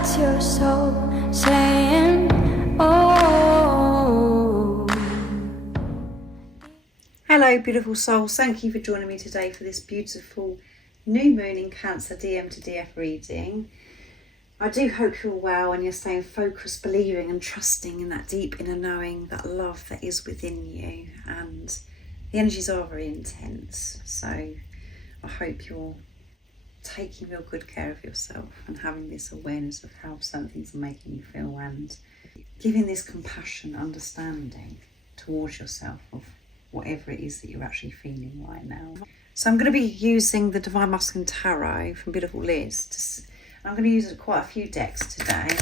That's your soul saying, oh. Hello beautiful souls, thank you for joining me today for this beautiful new moon in Cancer DM to DF reading. I do hope you're well and you're staying focused, believing and trusting in that deep inner knowing, that love that is within you, and the energies are very intense, so I hope you're taking real good care of yourself and having this awareness of how certain things are making you feel and giving this compassion, understanding towards yourself of whatever it is that you're actually feeling right now. So I'm going to be using the Divine Masculine Tarot from beautiful Liz. I'm going to use quite a few decks today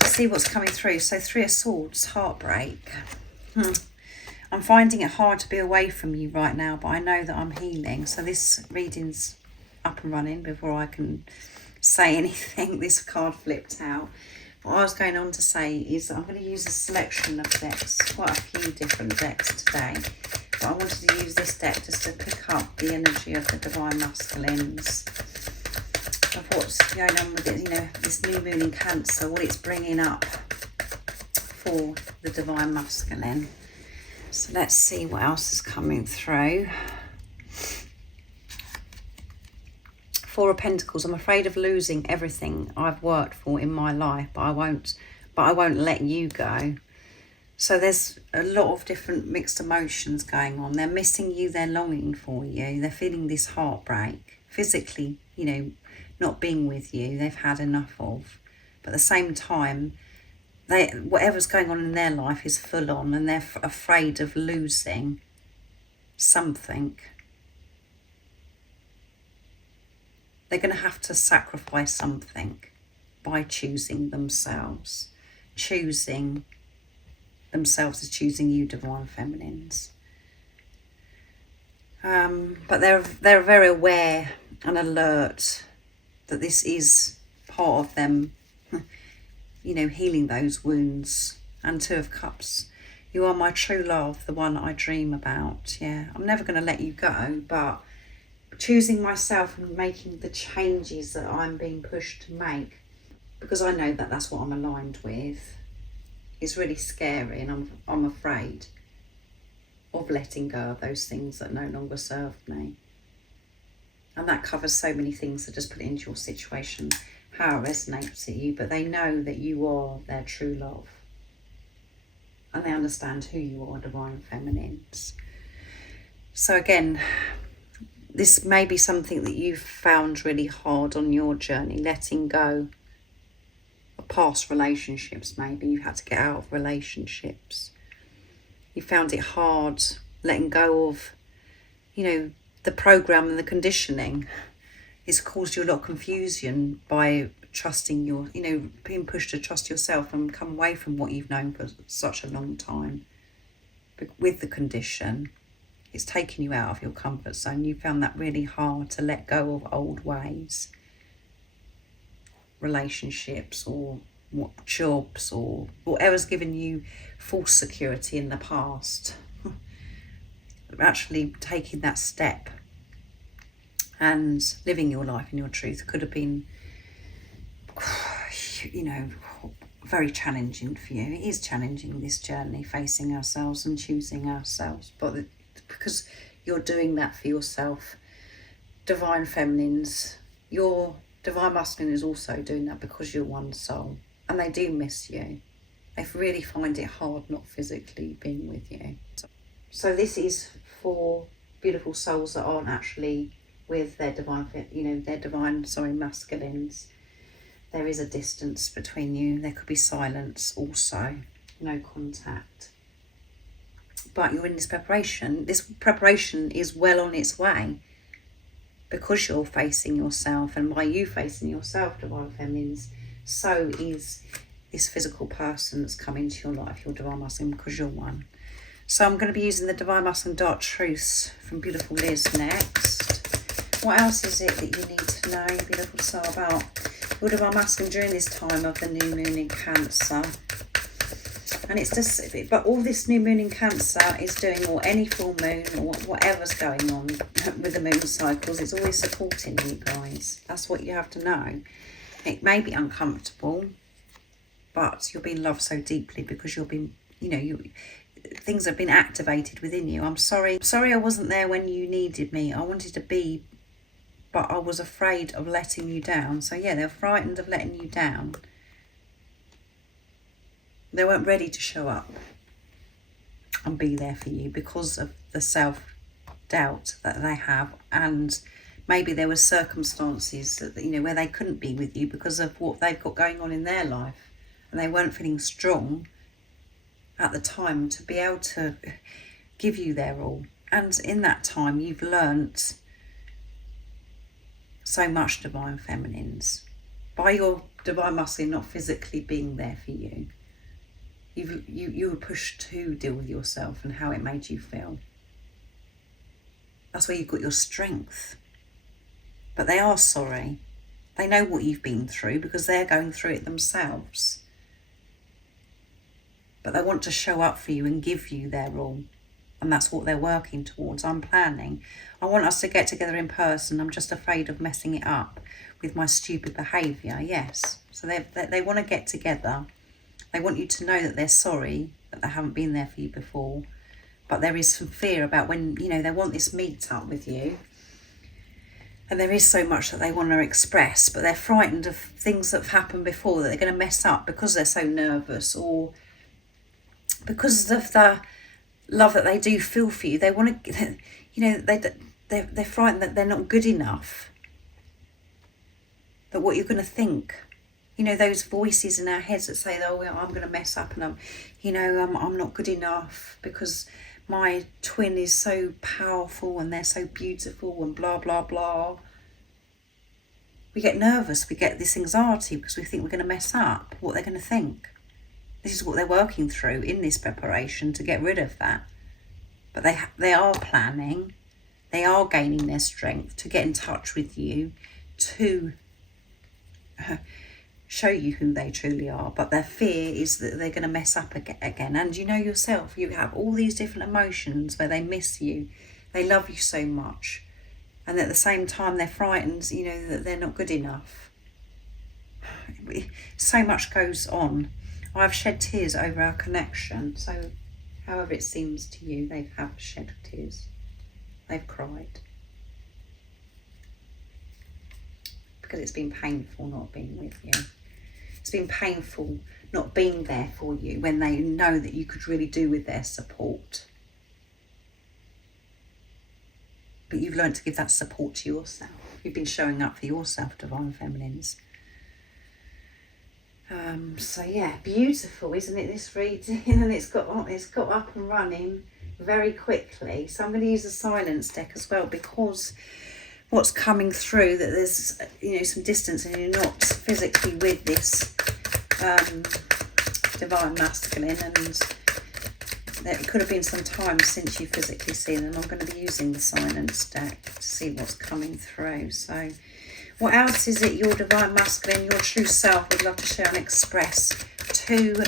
to see what's coming through. So Three of Swords, heartbreak. I'm finding it hard to be away from you right now, but I know that I'm healing. So this reading's up and running before I can say anything. This card flipped out. What I was going on to say is that I'm going to use a selection of decks, quite a few different decks today. But I wanted to use this deck just to pick up the energy of the Divine Masculines, of what's going on with it, you know, this new moon in Cancer, what it's bringing up for the Divine Masculine. So let's see what else is coming through. Four of Pentacles. I'm afraid of losing everything I've worked for in my life, but I won't let you go. So there's a lot of different mixed emotions going on. They're missing you, they're longing for you, they're feeling this heartbreak. Physically, you know, not being with you, they've had enough of. But at the same time, whatever's going on in their life is full on, and they're afraid of losing something. They're going to have to sacrifice something by choosing themselves. Choosing themselves is choosing you, Divine Feminines. But they're very aware and alert that this is part of them, you know, healing those wounds. And Two of Cups. You are my true love, the one I dream about. Yeah, I'm never going to let you go, but choosing myself and making the changes that I'm being pushed to make, because I know that that's what I'm aligned with, is really scary, and I'm afraid of letting go of those things that no longer serve me. And that covers so many things, so just put it into your situation, how it resonates with you. But they know that you are their true love, and they understand who you are, Divine Feminines. So again, this may be something that you've found really hard on your journey, letting go of past relationships. Maybe you've had to get out of relationships. You found it hard letting go of, you know, the program and the conditioning. It's caused you a lot of confusion by trusting your, you know, being pushed to trust yourself and come away from what you've known for such a long time. But with the condition, it's taken you out of your comfort zone. You found that really hard to let go of old ways, relationships, or jobs, or whatever's given you false security in the past. Actually taking that step and living your life in your truth could have been, you know, very challenging for you. It is challenging, this journey, facing ourselves and choosing ourselves, but because you're doing that for yourself, Divine Feminines, your Divine Masculine is also doing that because you're one soul, and they do miss you. They really find it hard not physically being with you. So this is for beautiful souls that aren't actually with their masculines. There is a distance between you. There could be silence also, no contact. But you're in this preparation. This preparation is well on its way, because you're facing yourself, and by you facing yourself, Divine Feminines, so is this physical person that's coming into your life, your Divine Masculine, because you're one. So I'm going to be using the Divine Masculine Dark Truths from beautiful Liz next. What else is it that you need to know, beautiful soul, about your Divine Masculine during this time of the new moon in Cancer? And it's just, but all this new moon in Cancer is doing, or any full moon, or whatever's going on with the moon cycles, it's always supporting you guys. That's what you have to know. It may be uncomfortable, but you're being loved so deeply because you're being, things have been activated within you. I'm sorry I wasn't there when you needed me. I wanted to be, but I was afraid of letting you down. So yeah, they're frightened of letting you down. They weren't ready to show up and be there for you because of the self-doubt that they have, and maybe there were circumstances that, where they couldn't be with you because of what they've got going on in their life, and they weren't feeling strong at the time to be able to give you their all. And in that time, you've learnt so much, Divine Feminines, by your Divine Masculine not physically being there for you. You were pushed to deal with yourself and how it made you feel. That's where you've got your strength. But they are sorry. They know what you've been through because they're going through it themselves. But they want to show up for you and give you their all. And that's what they're working towards. I'm planning. I want us to get together in person. I'm just afraid of messing it up with my stupid behaviour. Yes. So they want to get together. They want you to know that they're sorry that they haven't been there for you before. But there is some fear about when, they want this meet up with you. And there is so much that they want to express, but they're frightened of things that have happened before that they're going to mess up because they're so nervous, or because of the love that they do feel for you. They want to, they're frightened that they're not good enough. That what you're going to think. Those voices in our heads that say, oh, well, I'm going to mess up and I'm not good enough because my twin is so powerful and they're so beautiful and blah, blah, blah. We get nervous. We get this anxiety because we think we're going to mess up, what they're going to think. This is what they're working through in this preparation to get rid of that. But they are planning. They are gaining their strength to get in touch with you, to show you who they truly are. But their fear is that they're going to mess up again. And you know yourself, you have all these different emotions where they miss you, they love you so much, and at the same time they're frightened, that they're not good enough. So much goes on. I've shed tears over our connection. So however it seems to you, they have shed tears. They've cried. Because it's been painful not being with you. It's been painful not being there for you when they know that you could really do with their support. But you've learned to give that support to yourself. You've been showing up for yourself, Divine Feminines. So yeah, beautiful, isn't it, this reading? And it's got up and running very quickly. So I'm going to use the silence deck as well, because what's coming through, that there's some distance and you're not physically with this Divine Masculine, and there could have been some time since you've physically seen them. I'm going to be using the silence deck to see what's coming through. So what else is it your Divine Masculine, your true self, would love to share and express to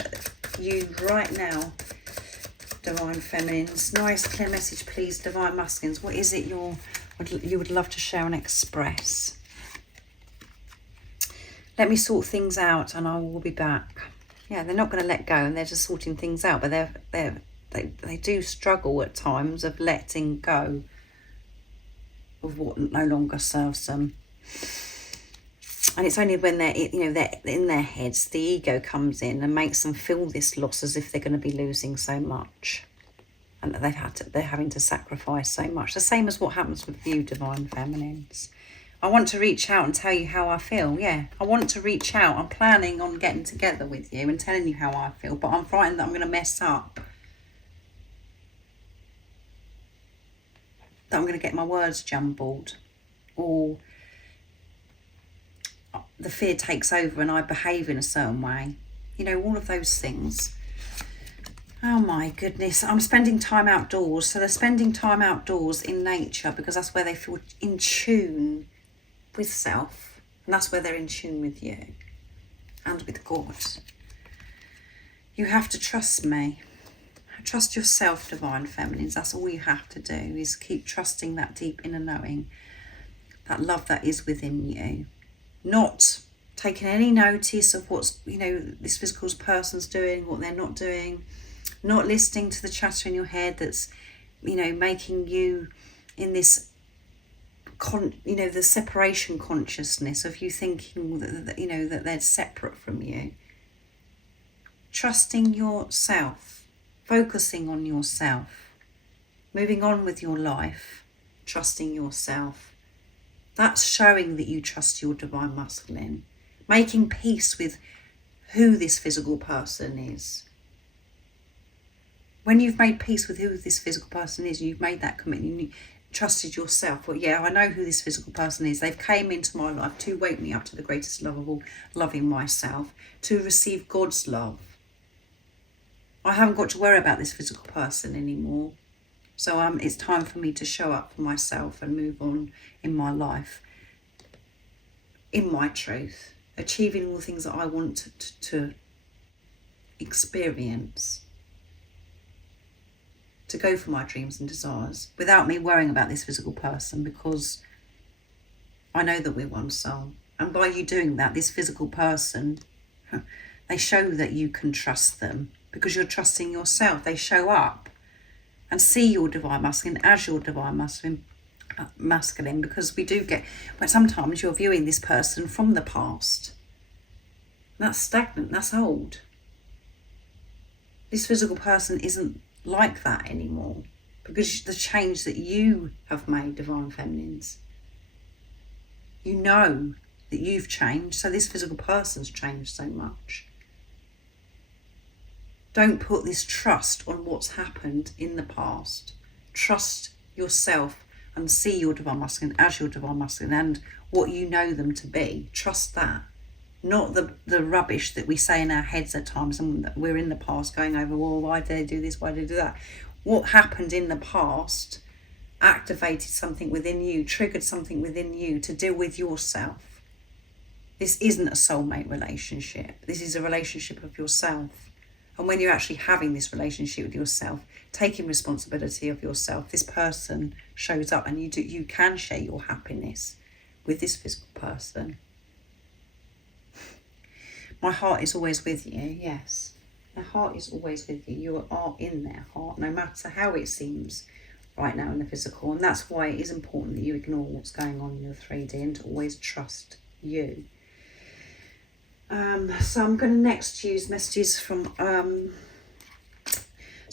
you right now, Divine Feminines? Nice clear message, please, Divine Masculines. What is it you would love to share and express? Let me sort things out and I will be back. Yeah, they're not going to let go and they're just sorting things out, but they do struggle at times of letting go of what no longer serves them. And it's only when they're in their heads, the ego comes in and makes them feel this loss as if they're going to be losing so much, and that they're having to sacrifice so much. The same as what happens with you, Divine Feminines. I want to reach out and tell you how I feel. Yeah, I want to reach out. I'm planning on getting together with you and telling you how I feel, but I'm frightened that I'm going to mess up. That I'm going to get my words jumbled, or the fear takes over and I behave in a certain way. All of those things. Oh my goodness. I'm spending time outdoors. So they're spending time outdoors in nature because that's where they feel in tune with self. And that's where they're in tune with you and with God. You have to trust me. Trust yourself, Divine Feminines. That's all you have to do, is keep trusting that deep inner knowing, that love that is within you. Not taking any notice of what's, this physical person's doing, what they're not doing, not listening to the chatter in your head that's, making you in this, the separation consciousness of you thinking that they're separate from you. Trusting yourself, focusing on yourself, moving on with your life, trusting yourself. That's showing that you trust your divine masculine. Making peace with who this physical person is. When you've made peace with who this physical person is, you've made that commitment, you trusted yourself. Well, yeah, I know who this physical person is. They've came into my life to wake me up to the greatest love of all, loving myself, to receive God's love. I haven't got to worry about this physical person anymore. So it's time for me to show up for myself and move on in my life, in my truth, achieving all the things that I want to experience, to go for my dreams and desires without me worrying about this physical person, because I know that we're one soul. And by you doing that, this physical person, they show that you can trust them because you're trusting yourself. They show up and see your divine masculine as your divine masculine, because we do get, but sometimes you're viewing this person from the past. That's stagnant, that's old. This physical person isn't like that anymore because the change that you have made, divine feminines. You know that you've changed, so this physical person's changed so much. Don't put this trust on what's happened in the past. Trust yourself and see your divine masculine as your divine masculine and what you know them to be. Trust that. Not the rubbish that we say in our heads at times, and we're in the past going over, well, why did they do this? Why did they do that? What happened in the past activated something within you, triggered something within you to deal with yourself. This isn't a soulmate relationship. This is a relationship of yourself. And when you're actually having this relationship with yourself, taking responsibility of yourself, this person shows up and you can share your happiness with this physical person. My heart is always with you, yes. My heart is always with you. You are in their heart, no matter how it seems right now in the physical. And that's why it is important that you ignore what's going on in your 3D and to always trust you. So I'm going to next use messages from,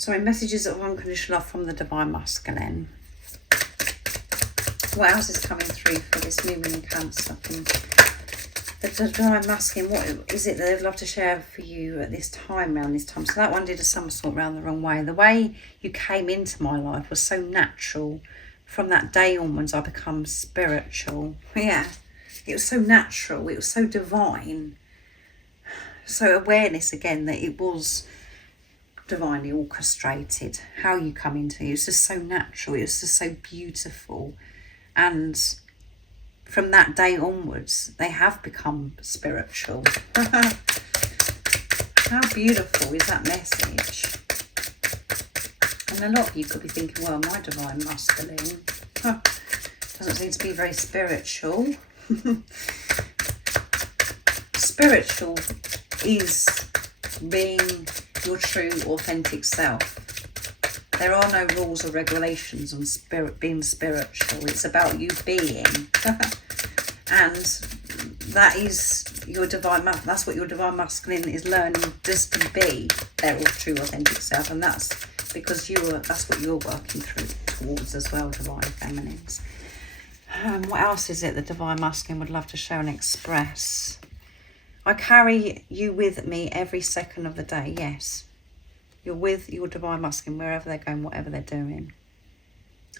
messages of unconditional love from the divine masculine. What else is coming through for this new moon in Cancer? From the divine masculine, what is it that they'd love to share for you at this time, around this time? So that one did a somersault round the wrong way. The way you came into my life was so natural. From that day onwards, I become spiritual. Yeah, it was so natural. It was so divine. So awareness again that it was divinely orchestrated. How you come into it was just so natural. It was just so beautiful. And from that day onwards, they have become spiritual. How beautiful is that message? And a lot of you could be thinking, well, my divine masculine doesn't seem to be very spiritual. Spiritual is being your true, authentic self. There are no rules or regulations on being spiritual. It's about you being. And that is your divine, that's what your divine masculine is learning, just to be their true, authentic self. And that's because that's what you're working through towards as well, divine feminines. What else is it the divine masculine would love to show and express? I carry you with me every second of the day. Yes, you're with your divine masculine wherever they're going, whatever they're doing.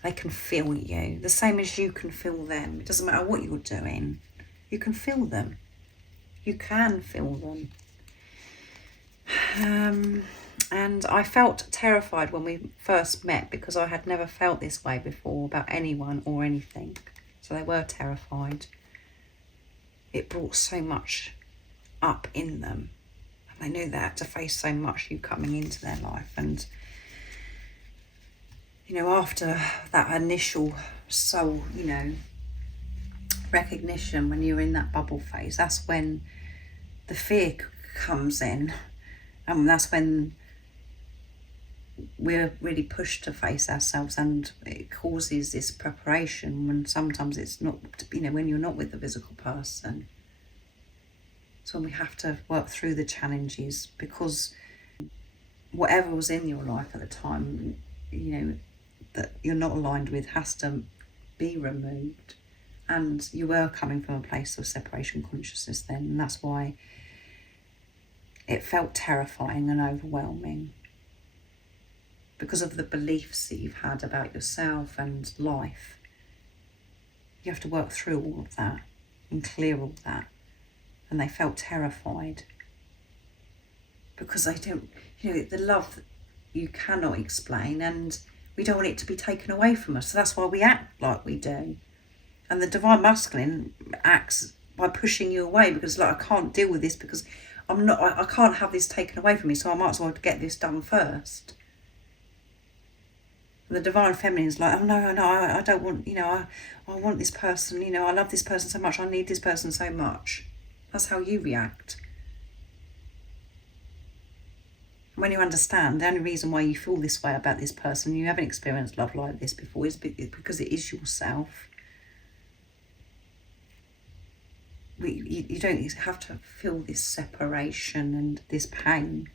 They can feel you, the same as you can feel them. It doesn't matter what you're doing. You can feel them. You can feel them. And I felt terrified when we first met because I had never felt this way before about anyone or anything. So they were terrified. It brought so much up in them. And they knew they had to face so much, you coming into their life. And, after that initial soul, recognition, when you're in that bubble phase, that's when the fear comes in, and that's when we're really pushed to face ourselves, and it causes this preparation when sometimes it's not, when you're not with the physical person. It's when we have to work through the challenges, because whatever was in your life at the time, that you're not aligned with, has to be removed. And you were coming from a place of separation consciousness then, and that's why it felt terrifying and overwhelming, because of the beliefs that you've had about yourself and life. You have to work through all of that and clear all that. And they felt terrified, because they don't, the love you cannot explain, and we don't want it to be taken away from us. So that's why we act like we do. And the divine masculine acts by pushing you away, because I can't deal with this, because I can't have this taken away from me, so I might as well get this done first. And the divine feminine is like, oh no, I don't want, I want this person, I love this person so much, I need this person so much. That's how you react. When you understand the only reason why you feel this way about this person, you haven't experienced love like this before, is because it is yourself. You don't have to feel this separation and this pain.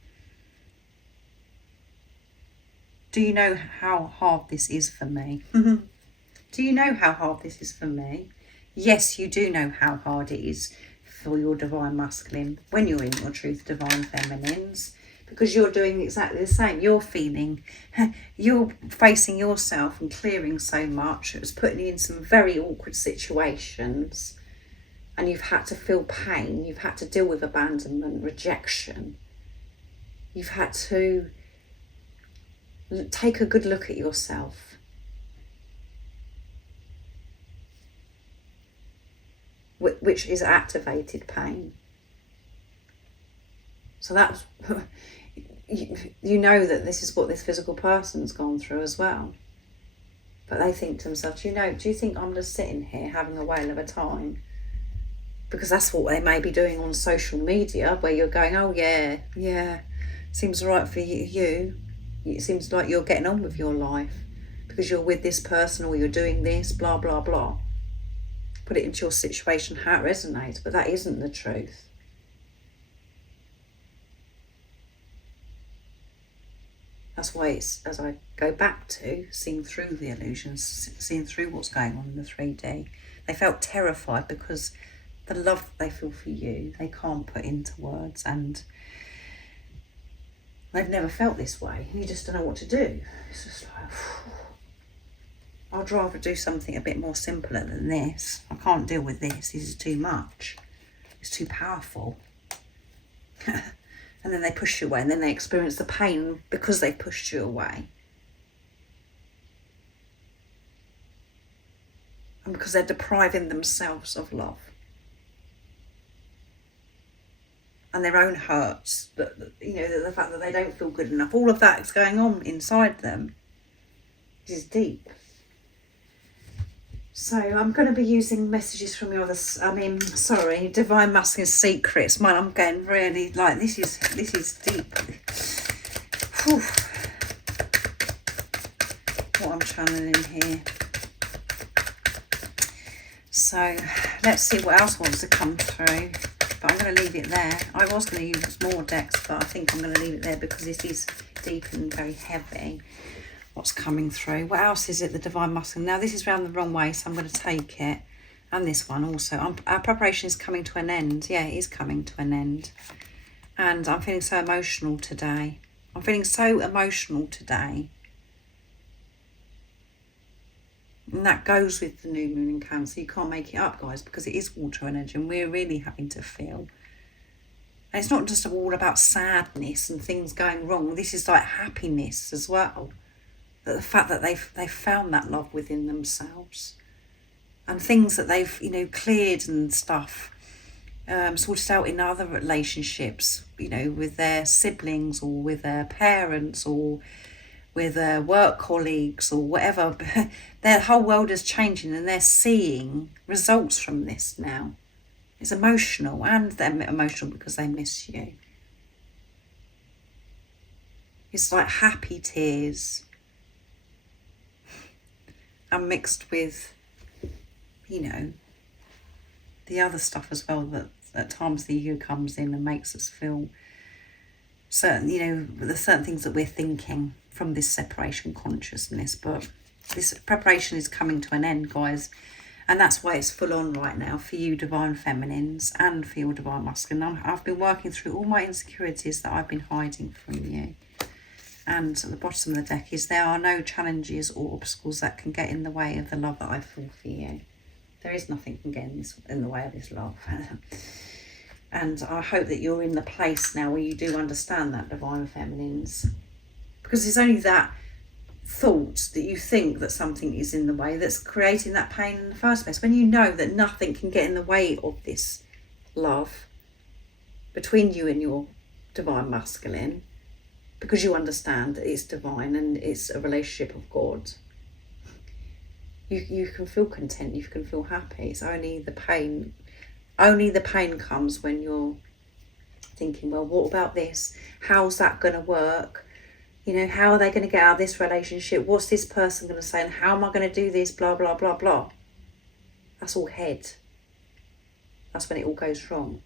Do you know how hard this is for me? Do you know how hard this is for me? Yes, you do know how hard it is for your divine masculine when you're in your truth divine feminines, because you're doing exactly the same. You're feeling, you're facing yourself and clearing so much. It was putting you in some very awkward situations, and you've had to feel pain. You've had to deal with abandonment, rejection. You've had to take a good look at yourself. Which is activated pain. So that's, you know that this is what this physical person's gone through as well. But they think to themselves, do you think I'm just sitting here having a whale of a time? Because that's what they may be doing on social media, where you're going, oh yeah, seems right for you. It seems like you're getting on with your life because you're with this person, or you're doing this, blah, blah, blah. Put it into your situation, how it resonates, but that isn't the truth. That's why it's, as I go back to, seeing through the illusions, seeing through what's going on in the 3D. They felt terrified because the love they feel for you, they can't put into words, and they've never felt this way, and you just don't know what to do. It's just like, I'd rather do something a bit more simpler than this. I can't deal with this. This is too much. It's too powerful. And then they push you away, and then they experience the pain because they pushed you away. And because they're depriving themselves of love. And their own hurts, the fact that they don't feel good enough, all of that is going on inside them. This is deep. So I'm going to be using messages from your Divine Masculine Secrets. Man, I'm getting really, this is deep. Whew. What I'm channeling here. So let's see what else wants to come through. But I'm going to leave it there. I was going to use more decks, but I think I'm going to leave it there because this is deep and very heavy. What's coming through? What else is it? The Divine Masculine. Now this is round the wrong way, so I'm going to take it. And this one also. Our preparation is coming to an end. Yeah, it is coming to an end. And I'm feeling so emotional today. I'm feeling so emotional today. And that goes with the new moon in Cancer. You can't make it up, guys, because it is water energy, and we're really having to feel. And it's not just all about sadness and things going wrong. This is like happiness as well. The fact that they've found that love within themselves, and things that they've cleared and stuff, sorted out in other relationships, with their siblings or with their parents or with work colleagues or whatever. Their whole world is changing and they're seeing results from this now. It's emotional, and they're emotional because they miss you. It's like happy tears and mixed with, you know, the other stuff as well, that at times the ego comes in and makes us feel certain, you know, the certain things that we're thinking from this separation consciousness. But this preparation is coming to an end, guys, and that's why it's full on right now for you divine feminines and for your divine masculine. I've been working through all my insecurities that I've been hiding from you. And at the bottom of the deck is there are no challenges or obstacles that can get in the way of the love that I feel for you. There is nothing can get in the way of this love. And I hope that you're in the place now where you do understand that, divine feminines. Because it's only that thought that you think that something is in the way that's creating that pain in the first place. When you know that nothing can get in the way of this love between you and your divine masculine, because you understand that it's divine and it's a relationship of God, you can feel content, you can feel happy. It's only the pain comes when you're thinking, well, what about this? How's that going to work? You know, how are they going to get out of this relationship? What's this person going to say? And how am I going to do this? Blah, blah, blah, blah. That's all head. That's when it all goes wrong.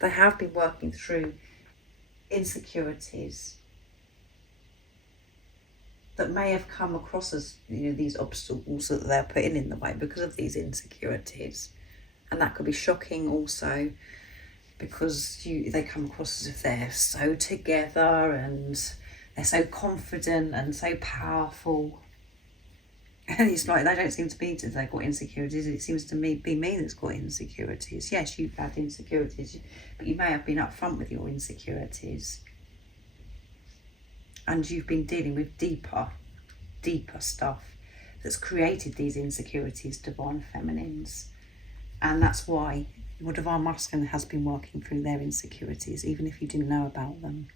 They have been working through insecurities that may have come across as, you know, these obstacles that they're putting in the way because of these insecurities. And that could be shocking also, because they come across as if they're so together and they're so confident and so powerful. And it's like they don't seem to be, they've got insecurities. It seems to be me that's got insecurities. Yes, you've had insecurities, but you may have been upfront with your insecurities. And you've been dealing with deeper stuff that's created these insecurities, divine feminines. And that's why your divine masculine has been working through their insecurities, even if you didn't know about them.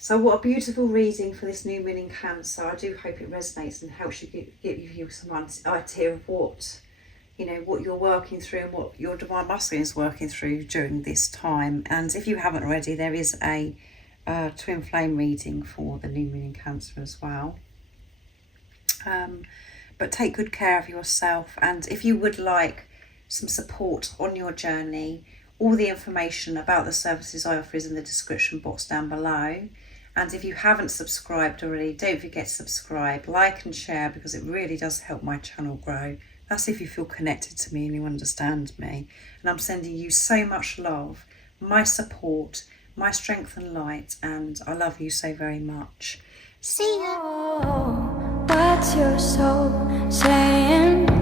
So what a beautiful reading for this new moon in Cancer. I do hope it resonates and helps you give you some idea of what, you know, what you're working through and what your divine masculine is working through during this time. And if you haven't already, there is a twin flame reading for the new moon in Cancer as well. But take good care of yourself, and if you would like some support on your journey, all the information about the services I offer is in the description box down below. And if you haven't subscribed already, don't forget to subscribe, like and share, because it really does help my channel grow. That's if you feel connected to me and you understand me. And I'm sending you so much love, my support, my strength and light, and I love you so very much. See ya. Oh, what's your soul saying?